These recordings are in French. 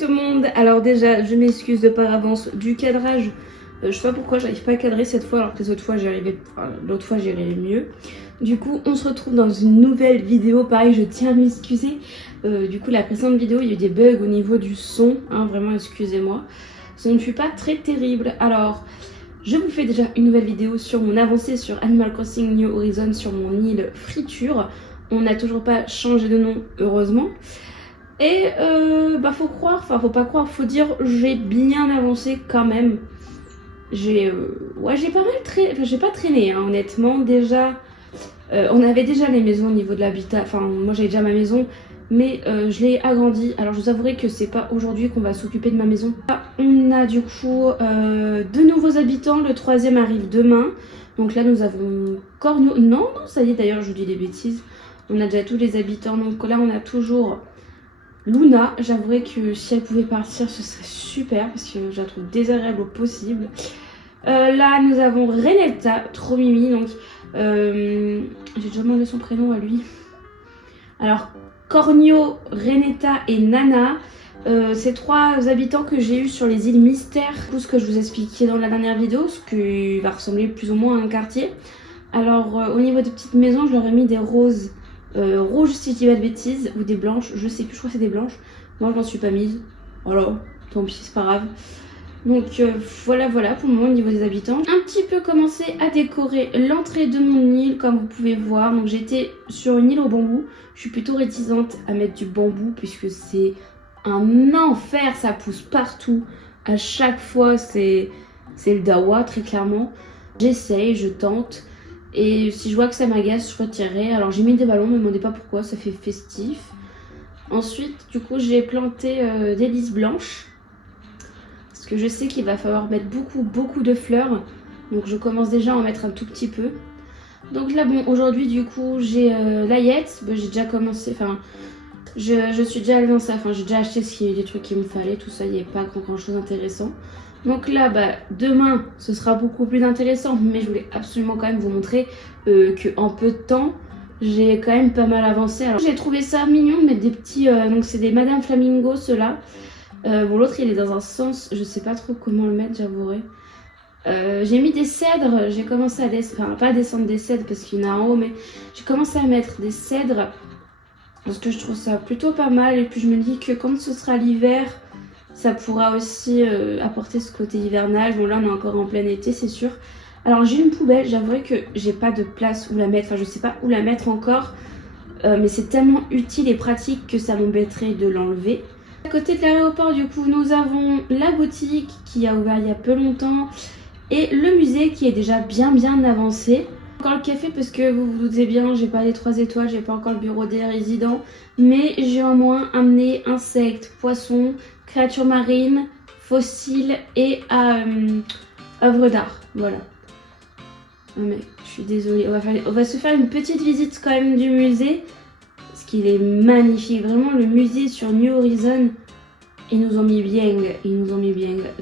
tout le monde. Alors déjà, je m'excuse de par avance du cadrage. Je sais pas pourquoi j'arrive pas à cadrer cette fois alors que les autres fois j'y arrivais, l'autre fois j'y arrivais mieux. Du coup, on se retrouve dans une nouvelle vidéo. Pareil, je tiens à m'excuser. Du coup, la précédente vidéo, il y a eu des bugs au niveau du son. Hein, vraiment, excusez-moi. Ce ne fut pas très terrible. Alors, je vous fais déjà une nouvelle vidéo sur mon avancée sur Animal Crossing New Horizons sur mon île Friture. On n'a toujours pas changé de nom, heureusement. Et bah faut croire, enfin faut pas croire, faut dire j'ai bien avancé quand même. J'ai pas mal j'ai pas traîné hein, honnêtement. Déjà on avait déjà les maisons au niveau de l'habitat, enfin moi j'avais déjà ma maison, mais je l'ai agrandie. Alors je vous avouerai que c'est pas aujourd'hui qu'on va s'occuper de ma maison. Là, on a du coup deux nouveaux habitants, le troisième arrive demain. Donc là nous avons Cornio, non ça y est d'ailleurs je vous dis des bêtises. On a déjà tous les habitants, donc là on a toujours Luna. J'avouerai que si elle pouvait partir ce serait super parce que je la trouve désagréable au possible. Là nous avons Renetta, trop mimi, donc j'ai déjà demandé son prénom à lui. Alors Cornio, Renetta et Nana, ces trois habitants que j'ai eu sur les îles Mystères. Tout ce que je vous expliquais dans la dernière vidéo, ce qui va ressembler plus ou moins à un quartier. Alors au niveau des petites maisons, je leur ai mis des roses rouges si je dis pas de bêtises, ou des blanches, je sais plus, je crois que c'est des blanches. Moi je m'en suis pas mise, voilà, tant pis, c'est pas grave. Donc voilà pour le moment au niveau des habitants. Un petit peu commencé à décorer l'entrée de mon île comme vous pouvez voir. Donc j'étais sur une île au bambou. Je suis plutôt réticente à mettre du bambou puisque c'est un enfer, ça pousse partout. À chaque fois c'est le dawa très clairement. J'essaye, je tente. Et si je vois que ça m'agace, je retirerai. Alors j'ai mis des ballons, ne me demandez pas pourquoi, ça fait festif. Ensuite, du coup, j'ai planté des lys blanches. Parce que je sais qu'il va falloir mettre beaucoup de fleurs. Donc je commence déjà à en mettre un tout petit peu. Donc là, bon, aujourd'hui, du coup, j'ai l'Ayette. J'ai déjà commencé, enfin, je suis déjà allée dans ça. Enfin, j'ai déjà acheté des trucs qu'il me fallait, tout ça, il n'y a pas grand chose d'intéressant. Donc là, bah, demain, ce sera beaucoup plus intéressant, mais je voulais absolument quand même vous montrer qu'en peu de temps, j'ai quand même pas mal avancé. Alors, j'ai trouvé ça mignon de mettre des petits, donc c'est des Madame Flamingo, ceux-là. Bon, l'autre, il est dans un sens, je sais pas trop comment le mettre, j'avouerai. J'ai mis des cèdres, j'ai commencé à descendre, enfin pas à descendre des cèdres parce qu'il y en a en haut, mais j'ai commencé à mettre des cèdres parce que je trouve ça plutôt pas mal. Et puis je me dis que quand ce sera l'hiver, ça pourra aussi apporter ce côté hivernal. Bon là on est encore en plein été c'est sûr. Alors j'ai une poubelle, j'avouerai que j'ai pas de place où la mettre, enfin je sais pas où la mettre encore. Mais c'est tellement utile et pratique que ça m'embêterait de l'enlever. À côté de l'aéroport du coup nous avons la boutique qui a ouvert il y a peu longtemps. Et le musée qui est déjà bien avancé. Encore le café parce que vous vous doutez bien, j'ai pas les 3 étoiles, j'ai pas encore le bureau des résidents. Mais j'ai au moins amené insectes, poissons, créatures marines, fossiles et œuvres d'art. Voilà. Oh mais je suis désolée. On va se faire une petite visite quand même du musée. Parce qu'il est magnifique. Vraiment le musée sur New Horizon. Ils nous ont mis bien.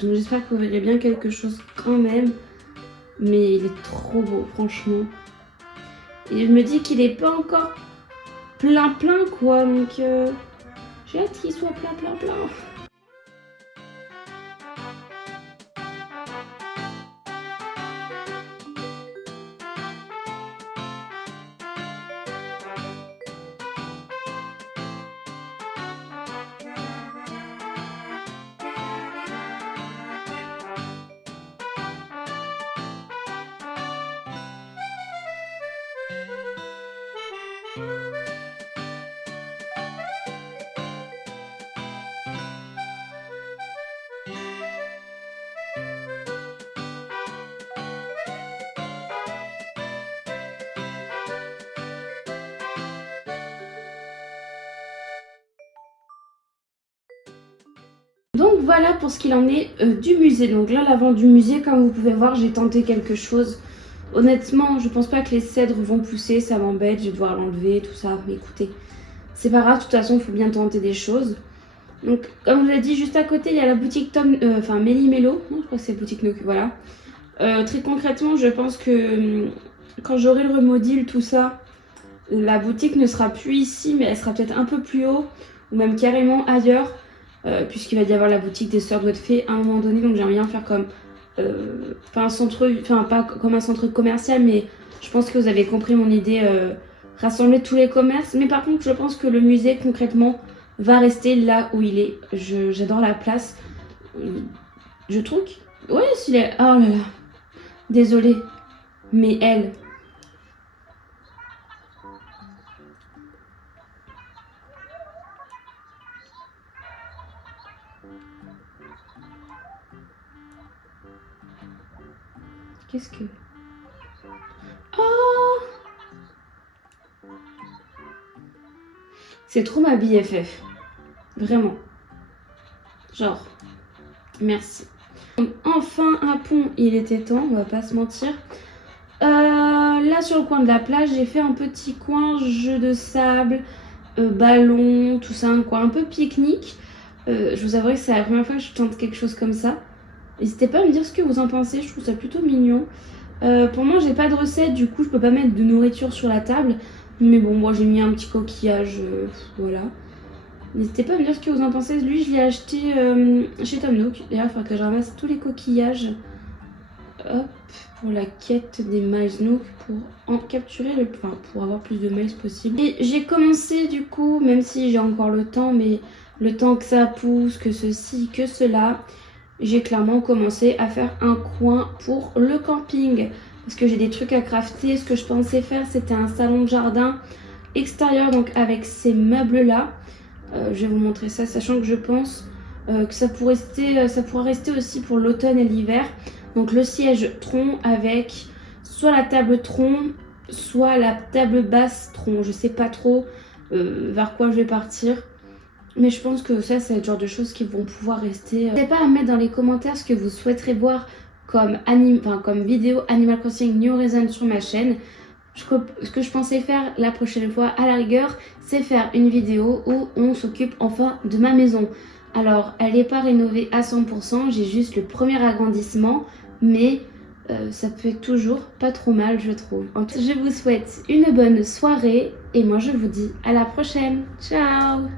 Donc j'espère que vous verrez bien quelque chose quand même. Mais il est trop beau franchement. Et je me dis qu'il est pas encore plein quoi. Donc j'ai hâte qu'il soit plein. Donc voilà pour ce qu'il en est du musée. Donc là, l'avant du musée, comme vous pouvez voir, j'ai tenté quelque chose. Honnêtement, je pense pas que les cèdres vont pousser, ça m'embête, je vais devoir l'enlever, tout ça. Mais écoutez, c'est pas grave, de toute façon, il faut bien tenter des choses. Donc, comme je vous l'ai dit, juste à côté, il y a la boutique Méli Mélo. Non, je crois que c'est boutique Nook, voilà. Très concrètement, je pense que quand j'aurai le remodel, tout ça, la boutique ne sera plus ici, mais elle sera peut-être un peu plus haut, ou même carrément ailleurs. puisqu'il va y avoir la boutique des Sœurs Doigts de Fée à un moment donné, donc j'aimerais bien faire comme pas un centre, enfin pas comme un centre commercial, mais je pense que vous avez compris mon idée, rassembler tous les commerces. Mais par contre, je pense que le musée concrètement va rester là où il est. J'adore la place. Je trouve que... Ouais, s'il est... Oh là là. Désolée. Mais elle... Qu'est-ce que... Oh, c'est trop ma BFF. Vraiment. Genre... Merci. Enfin un pont, il était temps, on va pas se mentir. Là sur le coin de la plage, j'ai fait un petit coin jeu de sable, ballon, tout ça, un coin un peu pique-nique. Je vous avouerai que c'est la première fois que je tente quelque chose comme ça. N'hésitez pas à me dire ce que vous en pensez, je trouve ça plutôt mignon. Pour moi, j'ai pas de recette, du coup je peux pas mettre de nourriture sur la table. Mais bon, moi j'ai mis un petit coquillage, voilà. N'hésitez pas à me dire ce que vous en pensez. Lui, je l'ai acheté chez Tom Nook. D'ailleurs, il faudra que je ramasse tous les coquillages. Hop, pour la quête des Miles Nook, pour en capturer le... Enfin, pour avoir plus de miles possible. Et j'ai commencé du coup, même si j'ai encore le temps, mais le temps que ça pousse, que ceci, que cela, j'ai clairement commencé à faire un coin pour le camping. Parce que j'ai des trucs à crafter. Ce que je pensais faire, c'était un salon de jardin extérieur, donc avec ces meubles-là. Je vais vous montrer ça, sachant que je pense que ça pourra rester aussi pour l'automne et l'hiver. Donc le siège tronc avec soit la table tronc, soit la table basse tronc. Je sais pas trop vers quoi je vais partir. Mais je pense que ça, c'est le genre de choses qui vont pouvoir rester. N'hésitez pas à mettre dans les commentaires ce que vous souhaiterez voir comme vidéo Animal Crossing New Horizons sur ma chaîne. Ce que je pensais faire la prochaine fois, à la rigueur, c'est faire une vidéo où on s'occupe enfin de ma maison. Alors, elle n'est pas rénovée à 100%, j'ai juste le premier agrandissement, mais ça peut être toujours pas trop mal, je trouve. En tout cas, je vous souhaite une bonne soirée et moi je vous dis à la prochaine. Ciao!